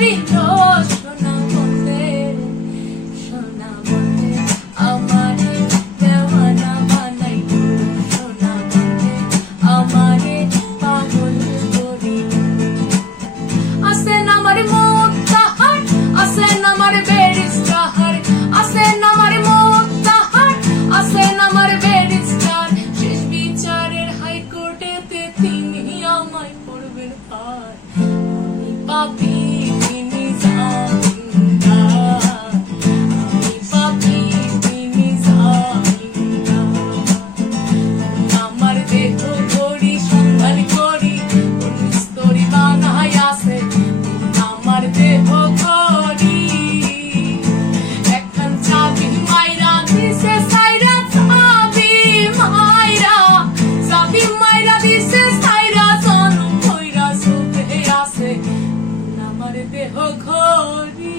দিল সোনা বন্ধে, সোনা বন্ধে আমারে দেওয়ানা বানাইল, সোনা বন্ধে আমারে পাগল করিল। আসেন আমার মোত্তাহার, আসেন আমার ব্যারিস্টার, আসেন আমার মোত্তাহার, আসেন আমার ব্যারিস্টার। শেষ বিচারের হাইকোর্টেতে তিনি আমায় করবেন পার। আমি পাপী তিনি জামিনদার, আমি পাপী তিনি জামিনদার। আমার দেহ করি সন্ধান করি, কোন স্তরি বানায় আছে আমার দেহ করি। এখন চাবি মাইরা দিছে সাইরা, চাবি মাইরা, চাবি মাইরা দিছে সাইরা, জনম কইরা চোখে আছে আমার দেহ ঘড়ি।